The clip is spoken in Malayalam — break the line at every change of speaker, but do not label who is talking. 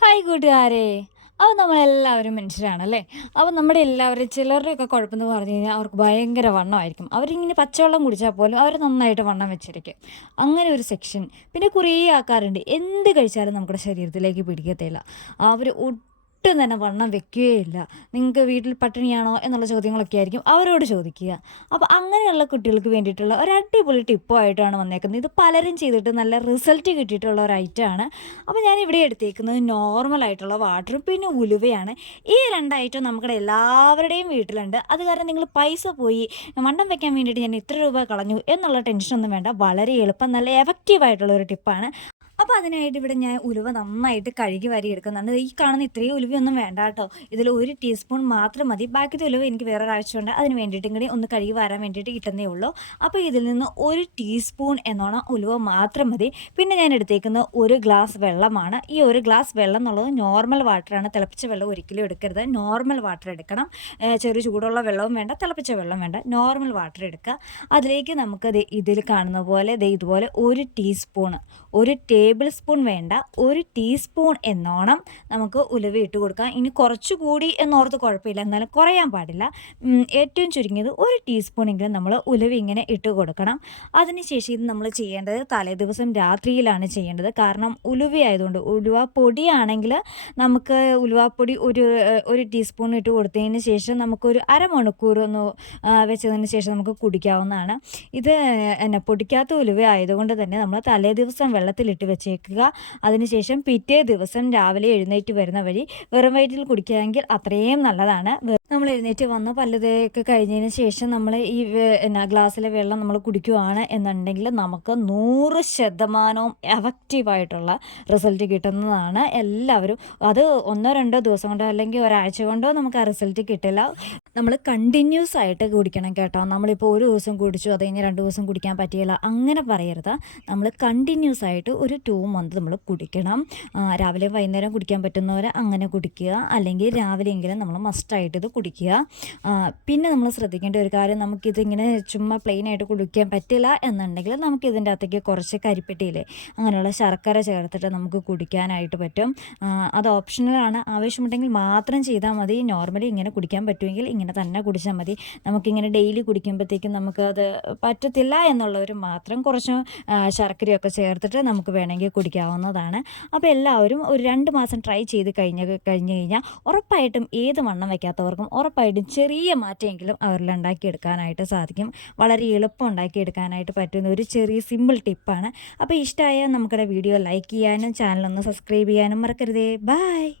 ഹായ് കൂട്ടുകാരെ. അപ്പോൾ നമ്മളെല്ലാവരും മനുഷ്യരാണല്ലേ? അപ്പോൾ നമ്മുടെ എല്ലാവരും ചിലരുടെയൊക്കെ കുഴപ്പമെന്ന് പറഞ്ഞു കഴിഞ്ഞാൽ അവർക്ക് ഭയങ്കര വണ്ണമായിരിക്കും. അവരിങ്ങനെ പച്ചവെള്ളം കുടിച്ചാൽ പോലും അവർ നന്നായിട്ട് വണ്ണം വെച്ചിരിക്കും. അങ്ങനെ ഒരു സെക്ഷൻ പിന്നെ കുറേ ആൾക്കാരുണ്ട്. എന്ത് കഴിച്ചാലും നമ്മുടെ ശരീരത്തിലേക്ക് പിടിക്കത്തില്ല അവർ ഒട്ടും തന്നെ വണ്ണം വെക്കുകയില്ല. നിങ്ങൾക്ക് വീട്ടിൽ പട്ടിണിയാണോ എന്നുള്ള ചോദ്യങ്ങളൊക്കെ ആയിരിക്കും അവരോട് ചോദിക്കുക. അപ്പോൾ അങ്ങനെയുള്ള കുട്ടികൾക്ക് വേണ്ടിയിട്ടുള്ള ഒരു അടിപൊളി ടിപ്പായിട്ടാണ് വന്നേക്കുന്നത്. ഇത് പലരും ചെയ്തിട്ട് നല്ല റിസൾട്ട് കിട്ടിയിട്ടുള്ള ഒരു ഐറ്റമാണ് അപ്പോൾ ഞാൻ ഇവിടെ എടുത്തേക്കുന്നത് നോർമൽ ആയിട്ടുള്ള വാട്ടറും പിന്നെ ഉലുവയാണ്. ഈ രണ്ട് ഐറ്റം നമ്മുടെ എല്ലാവരുടെയും വീട്ടിലുണ്ട്. അത് കാരണം നിങ്ങൾ പൈസ പോയി വണ്ണം വെക്കാൻ വേണ്ടിയിട്ട് ഞാൻ ഇത്ര രൂപ കളഞ്ഞു എന്നുള്ള ടെൻഷനൊന്നും വേണ്ട. വളരെ എളുപ്പം നല്ല എഫക്റ്റീവായിട്ടുള്ള ഒരു ടിപ്പാണ് അപ്പോൾ അതിനായിട്ട് ഇവിടെ ഞാൻ ഉലുവ നന്നായിട്ട് കഴുകി വരി എടുക്കുന്നുണ്ട്. ഈ കാണുന്ന ഇത്രയും ഉലുവയൊന്നും വേണ്ട കേട്ടോ. ഇതിൽ ഒരു ടീസ്പൂൺ മാത്രം മതി. ബാക്കി ഉലുവ എനിക്ക് വേറെ ആവശ്യമുണ്ട്. അതിന് വേണ്ടിയിട്ടും കൂടി ഒന്ന് കഴുകി വരാൻ വേണ്ടിയിട്ട് കിട്ടുന്നേ ഉള്ളൂ. അപ്പോൾ ഇതിൽ നിന്ന് ഒരു ടീസ്പൂൺ എന്നോണം ഉലുവ മാത്രം മതി. പിന്നെ ഞാൻ എടുത്തേക്കുന്ന ഒരു ഗ്ലാസ് വെള്ളമാണ്. ഈ ഒരു ഗ്ലാസ് വെള്ളം എന്നുള്ളത് നോർമൽ വാട്ടറാണ് തിളപ്പിച്ച വെള്ളം ഒരിക്കലും എടുക്കരുത്. നോർമൽ വാട്ടർ എടുക്കണം. ചെറിയ ചൂടുള്ള വെള്ളവും വേണ്ട. തിളപ്പിച്ച വെള്ളം വേണ്ട. നോർമൽ വാട്ടർ എടുക്കുക. അതിലേക്ക് നമുക്ക് ഇതിൽ കാണുന്ന പോലെ ഇതുപോലെ ഒരു ടീസ്പൂൺ ഒരു ടേബിൾ സ്പൂൺ വേണ്ട ഒരു ടീസ്പൂൺ എന്നോണം നമുക്ക് ഉലുവ ഇട്ട് കൊടുക്കാം. ഇനി കുറച്ചുകൂടി എന്നോർത്ത് കുഴപ്പമില്ല എന്നാലും കുറയാൻ പാടില്ല. ഏറ്റവും ചുരുങ്ങിയത് ഒരു ടീസ്പൂണെങ്കിലും നമ്മൾ ഉലുവ ഇങ്ങനെ ഇട്ട് കൊടുക്കണം. അതിനുശേഷം ഇത് നമ്മൾ ചെയ്യേണ്ടത് തലേ ദിവസം രാത്രിയിലാണ് ചെയ്യേണ്ടത്. കാരണം ഉലുവയായതുകൊണ്ട് ഉലുവ പൊടിയാണെങ്കിൽ നമുക്ക് ഉലുവാപ്പൊടി ഒരു ഒരു ടീസ്പൂൺ ഇട്ട് കൊടുത്തതിന് ശേഷം നമുക്കൊരു അരമണിക്കൂർ ഒന്ന് വെച്ചതിന് ശേഷം നമുക്ക് കുടിക്കാവുന്നതാണ്. ഇത് എന്നെ പൊടിക്കാത്ത ഉലുവ ആയതുകൊണ്ട് തന്നെ നമ്മൾ തലേ ദിവസം വെള്ളത്തിലിട്ട് വെച്ചേക്കുക. അതിനുശേഷം പിറ്റേ ദിവസം രാവിലെ എഴുന്നേറ്റ് വരുന്ന വഴി വെറും വയറ്റിൽ കുടിക്കുകയെങ്കിൽ അത്രയും നല്ലതാണ്. നമ്മൾ എഴുന്നേറ്റ് വന്ന് പല്ലുതേക്ക് കഴിഞ്ഞതിന് ശേഷം നമ്മൾ ഈ എന്നാ ഗ്ലാസ്സിലെ വെള്ളം നമ്മൾ കുടിക്കുകയാണ് എന്നുണ്ടെങ്കിൽ നമുക്ക് നൂറ് ശതമാനവും എഫക്റ്റീവായിട്ടുള്ള റിസൾട്ട് കിട്ടുന്നതാണ്. എല്ലാവരും അത് ഒന്നോ രണ്ടോ ദിവസം കൊണ്ടോ അല്ലെങ്കിൽ ഒരാഴ്ച കൊണ്ടോ നമുക്ക് ആ റിസൾട്ട് കിട്ടില്ല. നമ്മൾ കണ്ടിന്യൂസ് ആയിട്ട് കുടിക്കണം കേട്ടോ. നമ്മളിപ്പോൾ ഒരു ദിവസം കുടിച്ചു അത് കഴിഞ്ഞ് രണ്ട് ദിവസം കുടിക്കാൻ പറ്റിയില്ല അങ്ങനെ പറയരുത്. നമ്മൾ കണ്ടിന്യൂസ് ആയിട്ട് ഒരു ടു മന്ത് നമ്മൾ കുടിക്കണം. രാവിലെ വൈകുന്നേരം കുടിക്കാൻ പറ്റുന്നവരെ അങ്ങനെ കുടിക്കുക. അല്ലെങ്കിൽ രാവിലെയെങ്കിലും നമ്മൾ മസ്റ്റായിട്ട് ഇത് കുടിക്കുക. പിന്നെ നമ്മൾ ശ്രദ്ധിക്കേണ്ട ഒരു കാര്യം നമുക്കിതിങ്ങനെ ചുമ്മാ പ്ലെയിൻ ആയിട്ട് കുടിക്കാൻ പറ്റില്ല എന്നുണ്ടെങ്കിൽ നമുക്ക് ഇതിന്റെ അകത്തേക്ക് കുറച്ച് കരിപ്പെട്ടിയില്ലേ അങ്ങനെയുള്ള ശർക്കര ചേർത്തിട്ട് നമുക്ക് കുടിക്കാനായിട്ട് പറ്റും. അത് ഓപ്ഷണലാണ് ആവശ്യമുണ്ടെങ്കിൽ മാത്രം ചെയ്താൽ മതി. നോർമലി ഇങ്ങനെ കുടിക്കാൻ പറ്റുമെങ്കിൽ ഇങ്ങനെ തന്നെ കുടിച്ചാൽ മതി. നമുക്കിങ്ങനെ ഡെയിലി കുടിക്കുമ്പോഴത്തേക്കും നമുക്കത് പറ്റത്തില്ല എന്നുള്ളവർ മാത്രം കുറച്ച് ശർക്കരയൊക്കെ ചേർത്തിട്ട് നമുക്ക് വേണമെങ്കിൽ കുടിക്കാവുന്നതാണ്. അപ്പോൾ എല്ലാവരും ഒരു രണ്ട് മാസം ട്രൈ ചെയ്ത് കഴിഞ്ഞ കഴിഞ്ഞ് കഴിഞ്ഞാൽ ഉറപ്പായിട്ടും ഏത് വണ്ണം വയ്ക്കാത്തവർക്കും ഉറപ്പായിട്ടും ചെറിയ മാറ്റമെങ്കിലും അവരിൽ ഉണ്ടാക്കിയെടുക്കാനായിട്ട് സാധിക്കും. വളരെ എളുപ്പം ഉണ്ടാക്കിയെടുക്കാനായിട്ട് പറ്റുന്ന ഒരു ചെറിയ സിമ്പിൾ ടിപ്പാണ് അപ്പോൾ ഇഷ്ടമായാൽ നമുക്കുടെ വീഡിയോ ലൈക്ക് ചെയ്യാനും ചാനലൊന്ന് സബ്സ്ക്രൈബ് ചെയ്യാനും മറക്കരുതേ. ബായ്